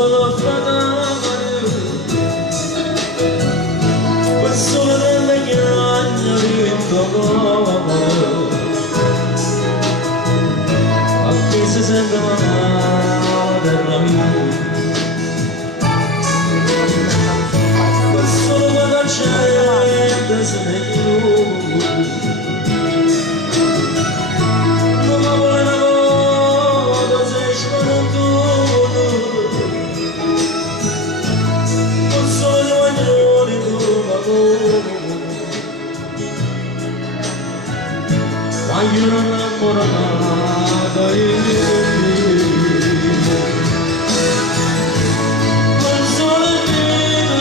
solo fratare, quel sole delle chiagne intorno, a chi si sente male della vita, quel sole quando accende se ne chiude. Ma io non innamorata non sono vita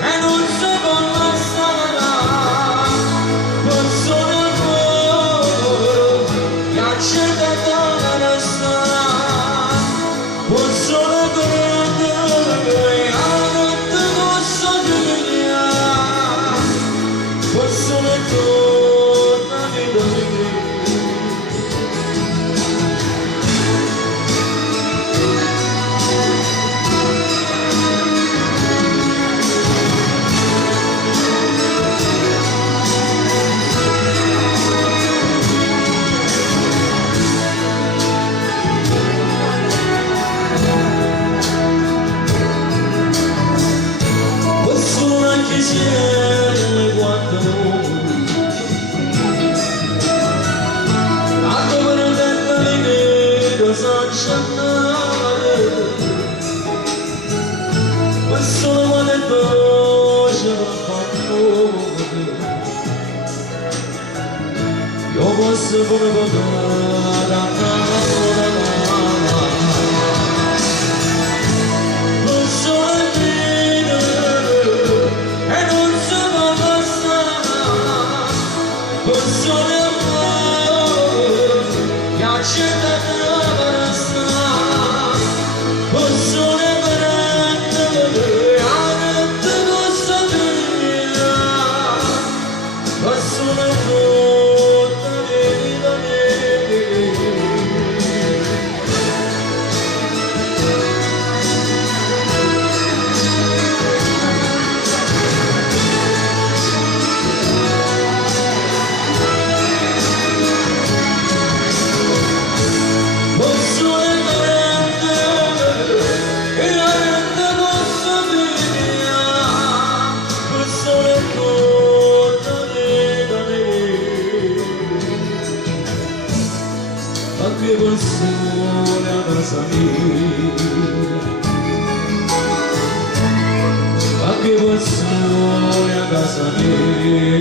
e non so come sarà, non sono il cuore che accetta la sarà, non sono grande e non posso dire, non sono tu. Io posso come poter non sono vita e non so come sarà, non sono amore che accetta la sarà, non sono anche col sole a casa mia, anche col sole a casa mia.